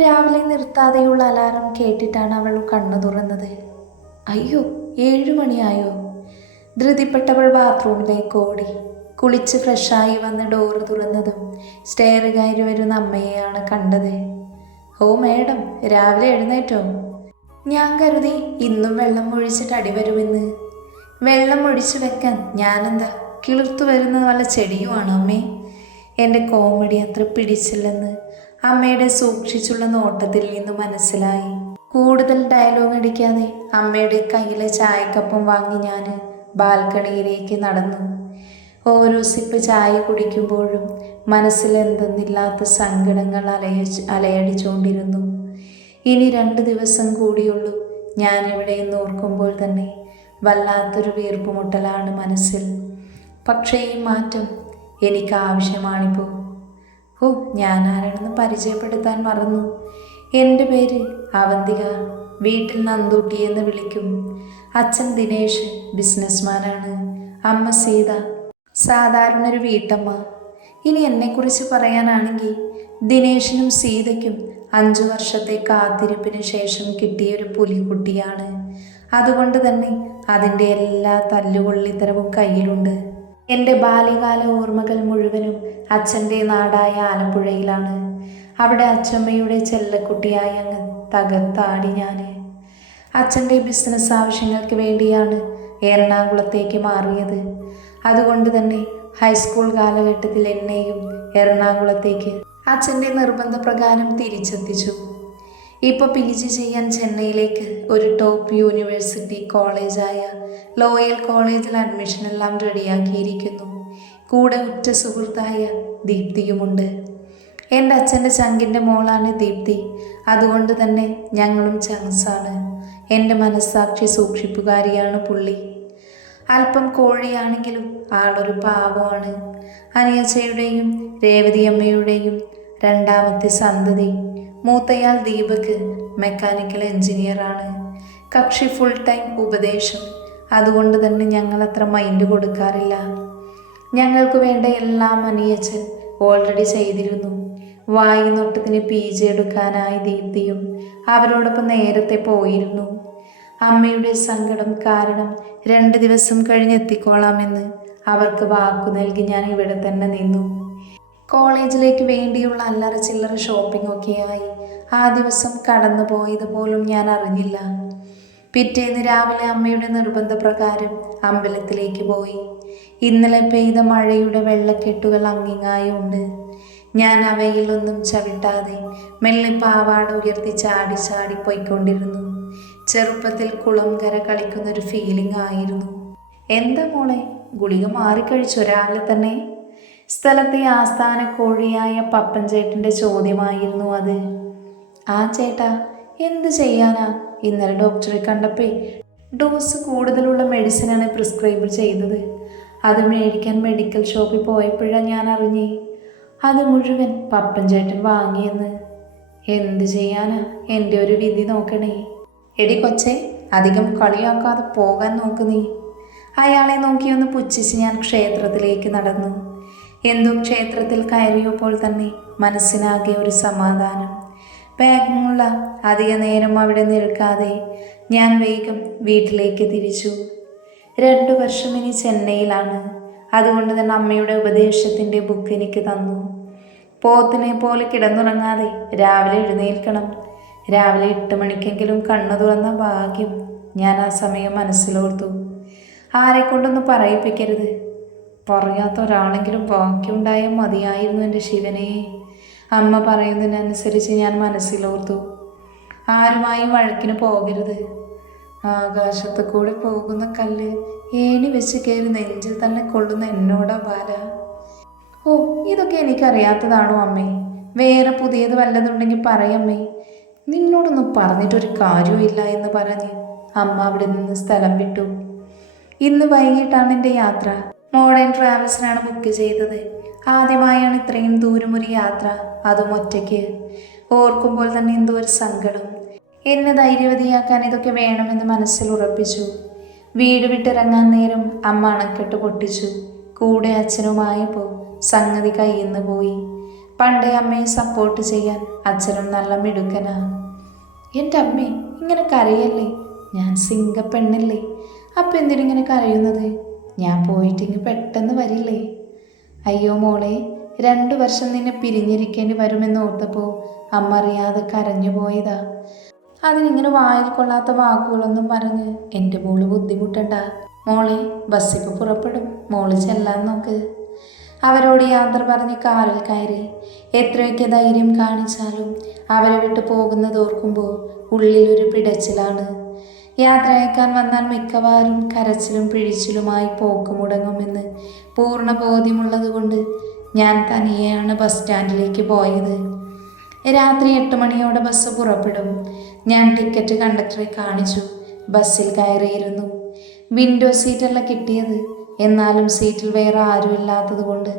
രാവിലെ നിർത്താതെയുള്ള അലാറം കേട്ടിട്ടാണ് അവൾ കണ്ണു തുറന്നത്. അയ്യോ, 7 മണിയായോ? ധൃതിപ്പെട്ടവൾ ബാത്റൂമിലേക്ക് ഓടി. കുളിച്ച് ഫ്രഷായി വന്ന് ഡോറ് തുറന്നതും സ്റ്റെയർ കയറി വരുന്ന അമ്മയെയാണ് കണ്ടത്. ഓ മേഡം, രാവിലെ എഴുന്നേറ്റോ? ഞാൻ കരുതി ഇന്നും വെള്ളം ഒഴിച്ചിട്ട് അടി വരുമെന്ന്. വെള്ളം ഒഴിച്ചു വെക്കാൻ ഞാനെന്താ കിളിർത്തു വരുന്ന വല്ല ചെടിയുമാണോ അമ്മേ? എൻ്റെ കോമഡി അത്ര പിടിച്ചില്ലെന്ന് അമ്മയുടെ സൂക്ഷിച്ചുള്ള നോട്ടത്തിൽ നിന്ന് മനസ്സിലായി. കൂടുതൽ ഡയലോഗ് അടിക്കാതെ അമ്മയുടെ കയ്യിലെ ചായക്കപ്പം വാങ്ങി ഞാൻ ബാൽക്കണിയിലേക്ക് നടന്നു. ഓരോ സിപ്പ് ചായ കുടിക്കുമ്പോഴും മനസ്സിൽ എന്തെന്നില്ലാത്ത സങ്കടങ്ങൾ അലയടിച്ചുകൊണ്ടിരുന്നു. ഇനി 2 ദിവസം കൂടിയുള്ളൂ ഞാനിവിടെ എന്ന് ഓർക്കുമ്പോൾ തന്നെ വല്ലാത്തൊരു വീർപ്പുമുട്ടലാണ് മനസ്സിൽ. പക്ഷേ ഈ മാറ്റം എനിക്ക് ആവശ്യമാണിപ്പോൾ. ഓ, ഞാൻ ആരാണെന്ന് പരിചയപ്പെടുത്താൻ മറന്നു. എൻ്റെ പേര് അവന്തിക. വീട്ടിൽ നന്ദൂട്ടി എന്ന് വിളിക്കും. അച്ഛൻ ദിനേശ് ബിസിനസ്മാനാണ്. അമ്മ സീത സാധാരണ ഒരു വീട്ടമ്മ. ഇനി എന്നെക്കുറിച്ച് പറയാനാണെങ്കിൽ ദിനേശിനും സീതയ്ക്കും 5 വർഷത്തെ കാത്തിരിപ്പിന് ശേഷം കിട്ടിയൊരു പുലിക്കുട്ടിയാണ്. അതുകൊണ്ട് തന്നെ അതിൻ്റെ എല്ലാ തല്ലുകൊള്ളിത്തരവും കയ്യിലുണ്ട്. എൻ്റെ ബാല്യകാല ഓർമ്മകൾ മുഴുവനും അച്ഛൻ്റെ നാടായ ആലപ്പുഴയിലാണ്. അവിടെ അച്ഛമ്മയുടെ ചെല്ലക്കുട്ടിയായി അങ്ങ് തകർത്താടി ഞാൻ. അച്ഛൻ്റെ ബിസിനസ് ആവശ്യങ്ങൾക്ക് വേണ്ടിയാണ് എറണാകുളത്തേക്ക് മാറിയത്. അതുകൊണ്ട് തന്നെ ഹൈസ്കൂൾ കാലഘട്ടത്തിൽ എന്നെയും എറണാകുളത്തേക്ക് അച്ഛൻ്റെ നിർബന്ധപ്രകാരം തിരിച്ചെത്തിച്ചു. ഇപ്പോൾ PG ചെയ്യാൻ ചെന്നൈയിലേക്ക് ഒരു ടോപ്പ് യൂണിവേഴ്സിറ്റി കോളേജായ ലോയൽ കോളേജിൽ അഡ്മിഷനെല്ലാം റെഡിയാക്കിയിരിക്കുന്നു. കൂടെ ഉറ്റ സുഹൃത്തായ ദീപ്തിയുമുണ്ട്. എൻ്റെ അച്ഛൻ്റെ ചങ്കിൻ്റെ മോളാണ് ദീപ്തി. അതുകൊണ്ട് തന്നെ ഞങ്ങളും ചങ്സാണ്. എൻ്റെ മനസ്സാക്ഷി സൂക്ഷിപ്പുകാരിയാണ് പുള്ളി. അല്പം കോഴിയാണെങ്കിലും ആളൊരു പാവമാണ്. അനിയച്ചയുടെയും രേവതിയമ്മയുടെയും 2ാമത്തെ സന്തതി. മൂത്തയാൾ ദീപക് മെക്കാനിക്കൽ എഞ്ചിനീയറാണ്. കക്ഷി ഫുൾ ടൈം ഉപദേശം. അതുകൊണ്ട് തന്നെ ഞങ്ങളത്ര മൈൻഡ് കൊടുക്കാറില്ല. ഞങ്ങൾക്ക് വേണ്ട എല്ലാം അനിയച്ചൻ ഓൾറെഡി ചെയ്തിരുന്നു. വായി നോട്ടത്തിന് PG എടുക്കാനായി ദീപ്തിയും അവരോടൊപ്പം നേരത്തെ പോയിരുന്നു. അമ്മയുടെ സങ്കടം കാരണം 2 ദിവസം കഴിഞ്ഞ് എത്തിക്കോളാമെന്ന് അവർക്ക് വാക്കു നൽകി ഞാൻ ഇവിടെ തന്നെ നിന്നു. കോളേജിലേക്ക് വേണ്ടിയുള്ള അല്ലറ ചില്ലറ ഷോപ്പിംഗ് ഒക്കെയായി ആ ദിവസം കടന്നു പോയത് പോലും ഞാൻ അറിഞ്ഞില്ല. പിറ്റേന്ന് രാവിലെ അമ്മയുടെ നിർബന്ധപ്രകാരം അമ്പലത്തിലേക്ക് പോയി. ഇന്നലെ പെയ്ത മഴയുടെ വെള്ളക്കെട്ടുകൾ അങ്ങിങ്ങായുണ്ട്. ഞാൻ അവയിലൊന്നും ചവിട്ടാതെ മെല്ലെ പാവാട ഉയർത്തി ചാടി ചാടി പോയിക്കൊണ്ടിരുന്നു. ചെറുപ്പത്തിൽ കുളംകര കളിക്കുന്നൊരു ഫീലിംഗ് ആയിരുന്നു. എന്താ മോളെ, ഗുളിക മാറിക്കഴിച്ചോ രാവിലെ തന്നെ? സ്ഥലത്തെ ആസ്ഥാന കോഴിയായ പപ്പൻ ചേട്ടൻ്റെ ചോദ്യമായിരുന്നു അത്. ആ ചേട്ടാ, എന്ത് ചെയ്യാനാ? ഇന്നലെ ഡോക്ടറെ കണ്ടപ്പോൾ ഡോസ് കൂടുതലുള്ള മെഡിസിനാണ് പ്രിസ്ക്രൈബ് ചെയ്തത്. അത് മേടിക്കാൻ മെഡിക്കൽ ഷോപ്പിൽ പോയപ്പോഴാണ് ഞാൻ അറിഞ്ഞേ അത് മുഴുവൻ പപ്പൻ ചേട്ടൻ വാങ്ങിയെന്ന്. എന്ത് ചെയ്യാനാ, എൻ്റെ ഒരു വിധി നോക്കണേ. എടി കൊച്ചേ, അധികം കളിയാക്കാതെ പോകാൻ നോക്ക് നീ. അയാളെ നോക്കിയൊന്ന് പുച്ഛിച്ച് ഞാൻ ക്ഷേത്രത്തിലേക്ക് നടന്നു. എന്തോ ക്ഷേത്രത്തിൽ കയറിയപ്പോൾ തന്നെ മനസ്സിനാകെ ഒരു സമാധാനം. ബാഗുമുള്ള അധിക നേരം അവിടെ നിൽക്കാതെ ഞാൻ വേഗം വീട്ടിലേക്ക് തിരിച്ചു. 2 വർഷം ഇനി ചെന്നൈയിലാണ്. അതുകൊണ്ട് തന്നെ അമ്മയുടെ ഉപദേശത്തിൻ്റെ ബുക്ക് എനിക്ക് തന്നു. പോത്തിനെ പോലെ കിടന്നുറങ്ങാതെ രാവിലെ എഴുന്നേൽക്കണം. രാവിലെ 8 മണിക്കെങ്കിലും കണ്ണു തുറന്ന ഭാഗ്യം ഞാൻ ആ സമയം മനസ്സിലോർത്തു. ആരെക്കൊണ്ടൊന്നും പറയിപ്പിക്കരുത്. പറയാത്ത ഒരാളെങ്കിലും ബാക്കിയുണ്ടായാൽ മതിയായിരുന്നു എൻ്റെ ശിവനെ. അമ്മ പറയുന്നതിനനുസരിച്ച് ഞാൻ മനസ്സിലോർത്തു. ആരുമായും വഴക്കിന് പോകരുത്. ആകാശത്ത് കൂടെ പോകുന്ന കല്ല് ഏണി വെച്ച് കയറി നെഞ്ചിൽ തന്നെ കൊള്ളുന്ന എന്നോടാ ബാല. ഓ, ഇതൊക്കെ എനിക്കറിയാത്തതാണോ അമ്മേ? വേറെ പുതിയത് വല്ലതുണ്ടെങ്കിൽ പറയമ്മേ. നിന്നോടൊന്നും പറഞ്ഞിട്ടൊരു കാര്യമില്ല എന്ന് പറഞ്ഞ് അമ്മ അവിടെ നിന്ന് സ്ഥലം വിട്ടു. ഇന്ന് വൈകിട്ടാണ് എൻ്റെ യാത്ര. മോഡേൺ ട്രാവൽസിനാണ് ബുക്ക് ചെയ്തത്. ആദ്യമായാണ് ഇത്രയും ദൂരം ഒരു യാത്ര, അതും ഒറ്റയ്ക്ക്. ഓർക്കുമ്പോൾ തന്നെ എന്തോ ഒരു സങ്കടം. എന്നെ ധൈര്യവതിയാക്കാൻ ഇതൊക്കെ വേണമെന്ന് മനസ്സിൽ ഉറപ്പിച്ചു. വീട് വിട്ടിറങ്ങാൻ നേരം അമ്മ അണക്കെട്ട് പൊട്ടിച്ചു. കൂടെ അച്ഛനുമായപ്പോൾ സംഗതി കയ്യിന്ന് പോയി. പണ്ടേ അമ്മയെ സപ്പോർട്ട് ചെയ്യാൻ അച്ഛനും നല്ല മിടുക്കനാ. എൻ്റെ അമ്മേ, ഇങ്ങനെ കരയല്ലേ, ഞാൻ സിംഗപ്പെണ്ണല്ലേ, അപ്പം എന്തിനിങ്ങനെ കരയുന്നത്? ഞാൻ പോയിട്ടിങ്ങ് പെട്ടെന്ന് വരില്ലേ? അയ്യോ മോളെ, 2 വർഷം നിന്നെ പിരിഞ്ഞിരിക്കേണ്ടി വരുമെന്ന് ഓർത്തപ്പോൾ അമ്മ അറിയാതെ കരഞ്ഞു പോയതാ. അതിനിങ്ങനെ വായിൽ കൊള്ളാത്ത വാക്കുകളൊന്നും പറഞ്ഞ് എൻ്റെ മോള് ബുദ്ധിമുട്ടണ്ട. മോളെ, ബസ്സിപ്പോൾ പുറപ്പെടും, മോള് ചെല്ലാൻ നോക്ക്. അവരോട് യാത്ര പറഞ്ഞ് കാറിൽ കയറി. എത്രയൊക്കെ ധൈര്യം കാണിച്ചാലും അവരെ വിട്ടു പോകുന്നത് ഓർക്കുമ്പോൾ ഉള്ളിലൊരു പിടച്ചിലാണ്. യാത്ര അയക്കാൻ വന്നാൽ മിക്കവാറും കരച്ചിലും പിഴിച്ചിലുമായി പോക്ക് മുടങ്ങുമെന്ന് പൂർണ്ണ ബോധ്യമുള്ളത് കൊണ്ട് ഞാൻ തനിയെയാണ് ബസ് സ്റ്റാൻഡിലേക്ക് പോയത്. രാത്രി 8 മണിയോടെ ബസ് പുറപ്പെടും. ഞാൻ ടിക്കറ്റ് കണ്ടക്ടറെ കാണിച്ചു. ബസ്സിൽ കയറിയിരുന്നു. വിൻഡോ സീറ്റല്ല കിട്ടിയത്. എന്നാലും സീറ്റിൽ വേറെ ആരും ഇല്ലാത്തത് കൊണ്ട്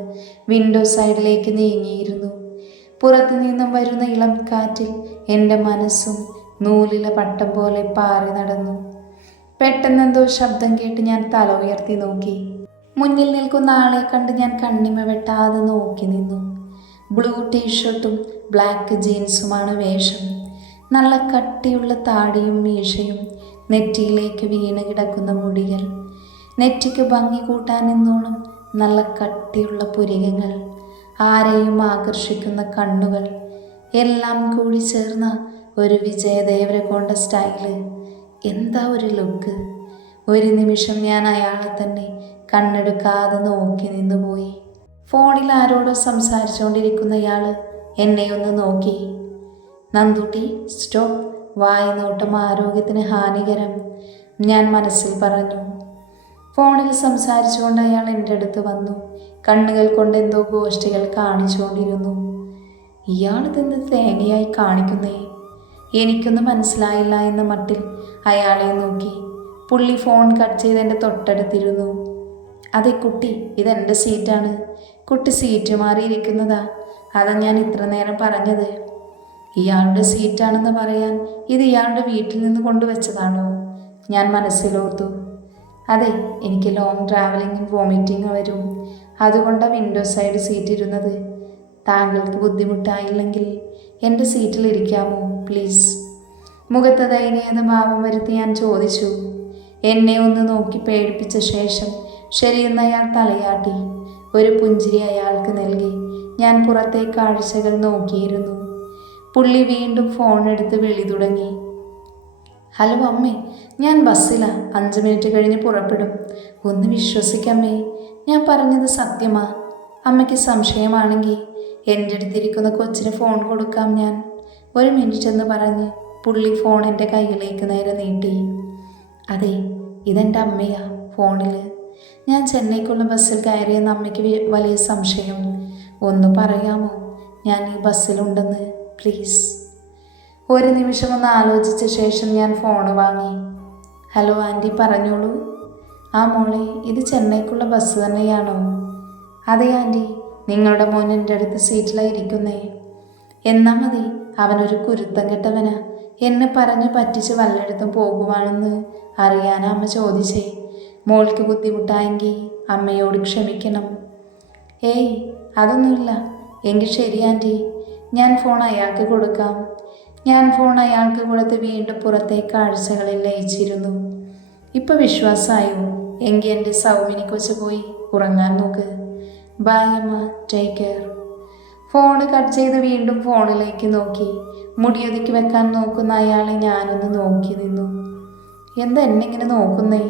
വിൻഡോ സൈഡിലേക്ക് നീങ്ങിയിരുന്നു. പുറത്തു നിന്നും വരുന്ന ഇളം കാറ്റിൽ എൻ്റെ മനസ്സും നൂലിലെ പട്ടം പോലെ പാറി നടന്നു. പെട്ടെന്നെന്തോ ശബ്ദം കേട്ട് ഞാൻ തല ഉയർത്തി നോക്കി. മുന്നിൽ നിൽക്കുന്ന ആളെ കണ്ട് ഞാൻ കണ്ണിമ വെട്ടാതെ നോക്കി നിന്നു. ബ്ലൂ ടീഷർട്ടും ബ്ലാക്ക് ജീൻസുമാണ് വേഷം. നല്ല കട്ടിയുള്ള താടിയും മീശയും, നെറ്റിയിലേക്ക് വീണ് കിടക്കുന്ന മുടികൾ, നെറ്റിക്ക് ഭംഗി കൂട്ടാൻ എന്നോണം നല്ല കട്ടിയുള്ള പുരികങ്ങൾ, ആരെയും ആകർഷിക്കുന്ന കണ്ണുകൾ, എല്ലാം കൂടി ചേർന്ന ഒരു വിജയ ദേവരകൊണ്ട സ്റ്റൈല്. എന്താ ഒരു ലുക്ക്! ഒരു നിമിഷം ഞാൻ അയാളെ തന്നെ കണ്ണെടുക്കാതെ നോക്കി നിന്നുപോയി. ഫോണിൽ ആരോടോ സംസാരിച്ചുകൊണ്ടിരിക്കുന്നയാൾ എന്നെ ഒന്ന് നോക്കി. നന്ദുട്ടി, സ്റ്റോപ്പ്, വായ നോട്ടം ആരോഗ്യത്തിന് ഹാനികരം, ഞാൻ മനസ്സിൽ പറഞ്ഞു. ഫോണിൽ സംസാരിച്ചുകൊണ്ട് അയാൾ എൻ്റെ അടുത്ത് വന്നു. കണ്ണുകൾ കൊണ്ട് എന്തോ ഗോഷ്ഠികൾ കാണിച്ചുകൊണ്ടിരുന്നു. ഇയാളിതെന്ത് തേങ്ങയായി കാണിക്കുന്നേ? എനിക്കൊന്നും മനസ്സിലായില്ല എന്ന മട്ടിൽ അയാളെ നോക്കി. പുള്ളി ഫോൺ കട്ട് ചെയ്ത് എൻ്റെ തൊട്ടടുത്തിരുന്നു. അതെ കുട്ടി, ഇതെൻ്റെ സീറ്റാണ്. കുട്ടി സീറ്റ് മാറിയിരിക്കുന്നതാ. അതാ ഞാൻ ഇത്ര നേരം പറഞ്ഞത്. ഇയാളുടെ സീറ്റാണെന്ന് പറയാൻ ഇത് ഇയാളുടെ വീട്ടിൽ നിന്ന് കൊണ്ടുവച്ചതാണോ? ഞാൻ മനസ്സിലോർത്തു. അതെ, എനിക്ക് ലോങ് ട്രാവലിംഗും വോമിറ്റിംഗ് വരും. അതുകൊണ്ടാണ് വിൻഡോ സൈഡ് സീറ്റ് ഇരുന്നത്. താങ്കൾക്ക് ബുദ്ധിമുട്ടായില്ലെങ്കിൽ എൻ്റെ സീറ്റിൽ ഇരിക്കാമോ പ്ലീസ്? മുഖത്ത് ദയനീയത ഭാവം വരുത്തി ഞാൻ ചോദിച്ചു. എന്നെ ഒന്ന് നോക്കി പേടിപ്പിച്ച ശേഷം ശരിയെന്ന് അയാൾ തലയാട്ടി. ഒരു പുഞ്ചിരി അയാൾക്ക് നൽകി ഞാൻ പുറത്തെ കാഴ്ചകൾ നോക്കിയിരുന്നു. പുള്ളി വീണ്ടും ഫോൺ എടുത്ത് വിളി തുടങ്ങി. ഹലോ അമ്മേ, ഞാൻ ബസ്സിലാ. 5 മിനിറ്റ് കഴിഞ്ഞ് പുറപ്പെടും. ഒന്ന് വിശ്വസിക്കമ്മേ, ഞാൻ പറഞ്ഞത് സത്യമാ. അമ്മയ്ക്ക് സംശയമാണെങ്കിൽ എൻ്റെ അടുത്തിരിക്കുന്ന കൊച്ചിന് ഫോൺ കൊടുക്കാം ഞാൻ. 1 മിനിറ്റ് എന്ന് പറഞ്ഞ് പുള്ളി ഫോൺ എൻ്റെ കയ്യിലേക്ക് നേരെ നീട്ടി. അതെ, ഇതെൻ്റെ അമ്മയാ ഫോണിൽ. ഞാൻ ചെന്നൈക്കുള്ള ബസ്സിൽ കയറിയെന്ന് അമ്മയ്ക്ക് വലിയ സംശയം. ഒന്ന് പറയാമോ ഞാൻ ഈ ബസ്സിലുണ്ടെന്ന് പ്ലീസ്? 1 നിമിഷം ഒന്ന് ആലോചിച്ച ശേഷം ഞാൻ ഫോൺ വാങ്ങി. ഹലോ ആൻറ്റി, പറഞ്ഞോളൂ. ആ മോളെ, ഇത് ചെന്നൈക്കുള്ള ബസ് തന്നെയാണോ? അതെ ആൻറ്റി, നിങ്ങളുടെ മോൻ എൻ്റെ അടുത്ത് സീറ്റിലായിരിക്കുന്നേ. എന്നാ മതി, അവനൊരു കുരുത്തം കെട്ടവനാ. എന്നെ പറഞ്ഞു പറ്റിച്ച് വല്ലയിടത്തും പോകുവാണെന്ന് അറിയാനാ അമ്മ ചോദിച്ചേ. മോൾക്ക് ബുദ്ധിമുട്ടായെങ്കിൽ അമ്മയോട് ക്ഷമിക്കണം. ഏയ്, അതൊന്നുമില്ല. എങ്കിൽ ശരി ആൻറ്റി, ഞാൻ ഫോൺ അയാൾക്ക് കൊടുക്കാം. ഞാൻ ഫോൺ അയാൾക്ക് കൊടുത്ത് വീണ്ടും പുറത്തെ കാഴ്ചകളിൽ ലയിച്ചിരുന്നു. ഇപ്പം വിശ്വാസമായോ? എങ്കിൽ എൻ്റെ സൗമിനി കൊച്ച് പോയി ഉറങ്ങാൻ നോക്ക്. ബൈ അമ്മ, ടേക്ക് കെയർ. ഫോൺ കട്ട് ചെയ്ത് വീണ്ടും ഫോണിലേക്ക് നോക്കി. മുടിയൊതുക്കി വെക്കാൻ നോക്കുന്ന അയാളെ ഞാനൊന്ന് നോക്കി നിന്നു. എന്താ എന്നെങ്ങനെ നോക്കുന്നേ?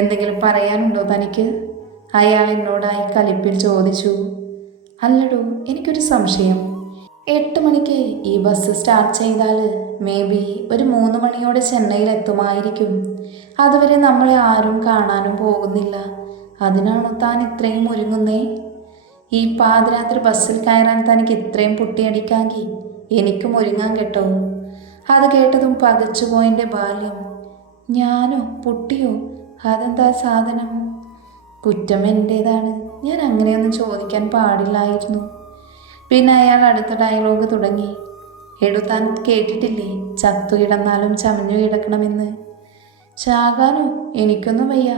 എന്തെങ്കിലും പറയാനുണ്ടോ തനിക്ക്? അയാൾ എന്നോടായി കലിപ്പിൽ ചോദിച്ചു. അല്ലടോ, എനിക്കൊരു സംശയം. 8 മണിക്ക് ഈ ബസ് സ്റ്റാർട്ട് ചെയ്താൽ മേ ബി ഒരു 3 മണിയോടെ ചെന്നൈയിൽ എത്തുമായിരിക്കും. അതുവരെ നമ്മളെ ആരും കാണാനും പോകുന്നില്ല. അതിനാണോ താൻ ഇത്രയും ഒരുങ്ങുന്നേ? ഈ പാതിരാത്രി ബസ്സിൽ കയറാൻ തനിക്ക് ഇത്രയും പുട്ടിയടിക്കാമെങ്കിൽ എനിക്കും ഒരുങ്ങാൻ കേട്ടോ. അത് കേട്ടതും പകച്ചുപോയെൻ്റെ ബാല്യം. ഞാനോ പുട്ടിയോ? അതെന്താ സാധനം? കുറ്റം എൻ്റേതാണ്. ഞാൻ അങ്ങനെയൊന്നും ചോദിക്കാൻ പാടില്ലായിരുന്നു. പിന്നെ അയാൾ അടുത്ത ഡയലോഗ് തുടങ്ങി. താൻ കേട്ടിട്ടില്ലേ, ചത്തു കിടന്നാലും ചമഞ്ഞു കിടക്കണമെന്ന്? ചാകാനോ? എനിക്കൊന്നും വയ്യ.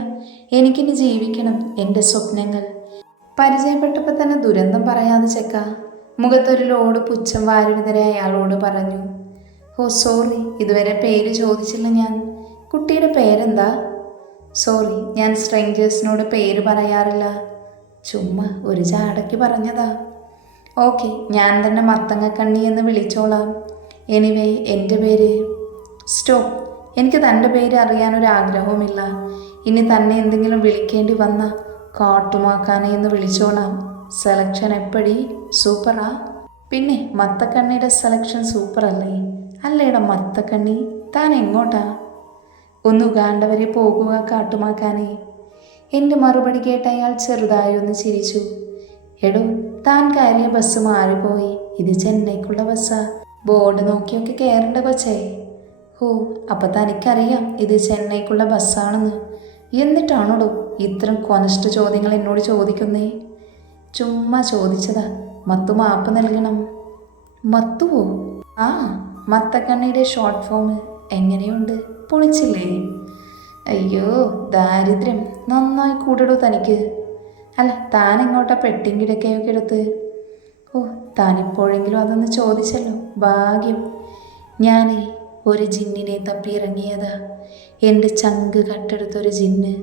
എനിക്കിനി ജീവിക്കണം. എൻ്റെ സ്വപ്നങ്ങൾ. പരിചയപ്പെട്ടപ്പോൾ തന്നെ ദുരന്തം പറയാതെ ചെക്ക. മുഖത്തൊരു ലോഡ് പുച്ഛം വാരുവിതരെ അയാളോട് പറഞ്ഞു. ഓ സോറി, ഇതുവരെ പേര് ചോദിച്ചില്ല ഞാൻ. കുട്ടിയുടെ പേരെന്താ? സോറി, ഞാൻ സ്ട്രേഞ്ചേഴ്സിനോട് പേര് പറയാറില്ല. ചുമ്മാ ഒരു ചാടയ്ക്ക് പറഞ്ഞതാ. ഓക്കെ, ഞാൻ തന്നെ മത്തങ്ങക്കണ്ണി എന്ന് വിളിച്ചോളാം. എനിവേ, എൻ്റെ പേര്. സ്റ്റോപ്പ്, എനിക്ക് തൻ്റെ പേര് അറിയാനൊരാഗ്രഹവുമില്ല. ഇനി തന്നെ എന്തെങ്കിലും വിളിക്കേണ്ടി വന്ന കാട്ടുമാക്കാനെ എന്ന് വിളിച്ചോളാം. സെലക്ഷൻ എപ്പടി? സൂപ്പറാ? പിന്നെ മത്തക്കണ്ണിയുടെ സെലക്ഷൻ സൂപ്പറല്ലേ? അല്ലേടാ മത്തക്കണ്ണി, താൻ എങ്ങോട്ടാ? ഒന്ന് ഉഗാണ്ട വരെ പോകുക കാട്ടുമാക്കാനെ. എൻ്റെ മറുപടി കേട്ട് അയാൾ ചെറുതായി ഒന്ന് ചിരിച്ചു. എടോ, താൻ കയറിയ ബസ് മാറിപ്പോയി. ഇത് ചെന്നൈക്കുള്ള ബസ്സാ. ബോർഡ് നോക്കിയൊക്കെ കയറേണ്ട കൊച്ചേ. ഓ, അപ്പം തനിക്കറിയാം ഇത് ചെന്നൈക്കുള്ള ബസ്സാണെന്ന്. എന്നിട്ടാണോടോ ഇത്തരം കൊനഷ്ട ചോദ്യങ്ങൾ എന്നോട് ചോദിക്കുന്നേ? ചുമ്മാ ചോദിച്ചതാ. മത്തു മാപ്പ് നൽകണം. മത്തുവോ? ആ, മത്തക്കണ്ണിയുടെ ഷോർട്ട് ഫോം. എങ്ങനെയുണ്ട്? പൊളിച്ചില്ലേ? അയ്യോ ദാരിദ്ര്യം നന്നായി കൂടടോ തനിക്ക്. അല്ല, താൻ എങ്ങോട്ടാ പെട്ടിയും കിടക്കയൊക്കെ എടുത്ത്? ഓ, താനിപ്പോഴെങ്കിലും അതൊന്ന് ചോദിച്ചല്ലോ, ഭാഗ്യം. ഞാനേ ഒരു ജിന്നിനെ തപ്പി ഇറങ്ങിയതാ. എൻ്റെ ചങ്ക് കട്ടെടുത്തൊരു ജിന്ന്.